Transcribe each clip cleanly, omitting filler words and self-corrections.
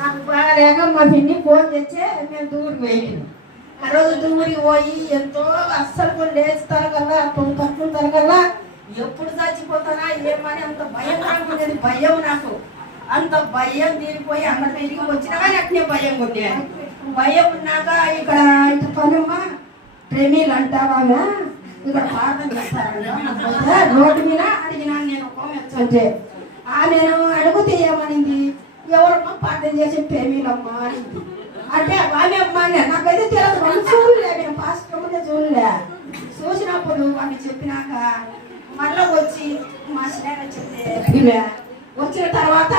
నాకు బాగాలేక మా పిన్ని ఫోన్ చేస్తే మేము దూరికి పోయింది. ఆ రోజు దూరికి పోయి ఎంతో అస్సలు కూడా లేచుతారు కల్లా తప్పుతారు కల్లా ఎప్పుడు చచ్చిపోతానా ఏమని అంత భయం కాకుండేది. భయం నాకు అంత భయం తీరిపోయి అక్కడ తిరిగి వచ్చినా కానీ అట్నే భయం కొట్టేది. భయం ఉన్నాక ఇక్కడ ఇటు పనమ్మ ప్రేమీలు అంటావా ఇక్కడ ప్రార్థన చేస్తారంట రోడ్డు మీద అడిగినాను నేను కోమెచ్చంటే ఆమెను అడుగుతే ఏమనింది, ఎవరమ్మా ప్రార్థన చేసి ప్రేమీలమ్మా అనింది. అంటే ఆమె అమ్మా నాకైతే తెలియదు, వాళ్ళు చూడలే, నేను ఫాస్ట్ ముందే చూడలే. చూసినప్పుడు వాళ్ళు చెప్పినాక మళ్ళీ వచ్చి మా స్నేహం చెప్తే వచ్చిన తర్వాత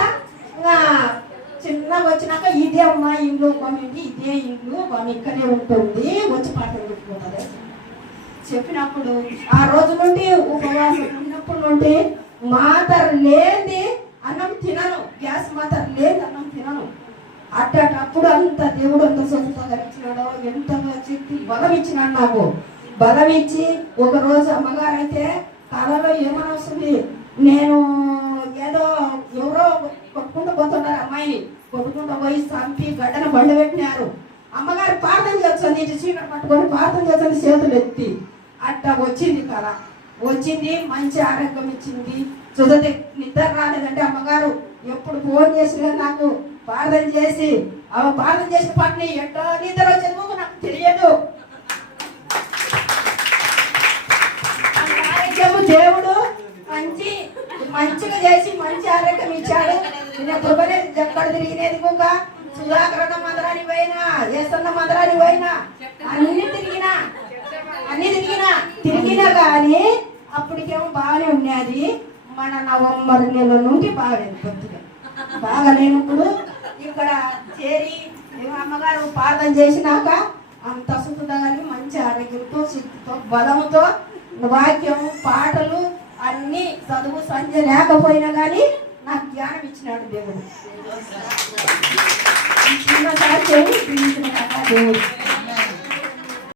చిన్నగా వచ్చినాక ఇదే అమ్మా ఇల్లు కొనింది, ఇదే ఇల్లు కొని ఇక్కడే ఉంటుంది, వచ్చి పాటలు పెట్టుకుంటుంది చెప్పినప్పుడు ఆ రోజు నుండి ఉపవాసం ఉన్నప్పటి నుండి మాతర లేని అన్నం తినను, గ్యాస్ మాతర లేని అన్నం తినను. అట్టప్పుడు అంత దేవుడు అంత సొంతంగా ఇచ్చినాడో ఎంతగా చెప్పి బలం ఇచ్చినాడు. నాకు బలం ఇచ్చి ఒకరోజు అమ్మగారు అయితే కళలో ఏమని వస్తుంది, నేను ఏదో ఎవరో కొట్టుకుంటూ పోతున్నారు, అమ్మాయిని కొట్టుకుంటూ పోయి చంపి గడ్డన బండి పెట్టినారు. అమ్మగారు ప్రార్థన చేస్తుంది, ఇటు చీకటి పట్టుకొని ప్రార్థన చేస్తుంది చేతులు ఎత్తి. అట్ట వచ్చింది కళ, వచ్చింది మంచి ఆరోగ్యం ఇచ్చింది. చూడండి నిద్ర రాలేదంటే అమ్మగారు ఎప్పుడు ఫోన్ చేసినా నాకు ప్రార్థన చేసి ప్రార్థన చేసిన పాటని ఎట్టో నిద్ర వచ్చేందుకు నాకు తెలియదు. ఆరోగ్యము దేవుడు మంచిగా చేసి మంచి ఆరోగ్యం ఇచ్చాడు. నేను దుర్గనే ఎక్కడ తిరిగినది కూడా సుధాకరణ మందిరానికి పోయినా, ఏసన్న మందిరానికి పోయినా, అన్ని తిరిగినా కానీ అప్పటికేమో బాగానే ఉన్నది. మన నవంబర్ నెల నుండి బాగలేదు, కొద్దిగా బాగా లేనప్పుడు ఇక్కడ చేరి అమ్మగారు ప్రార్థన చేసినాక అంత సుఖంగా కానీ మంచి ఆరోగ్యంతో శక్తితో బలంతో వాక్యం పాటలు అన్ని చదువు సంధ్య లేకపోయినా కానీ నాకు జ్ఞానం ఇచ్చినాడు దేవుడు. చిన్నసారి దేవుడు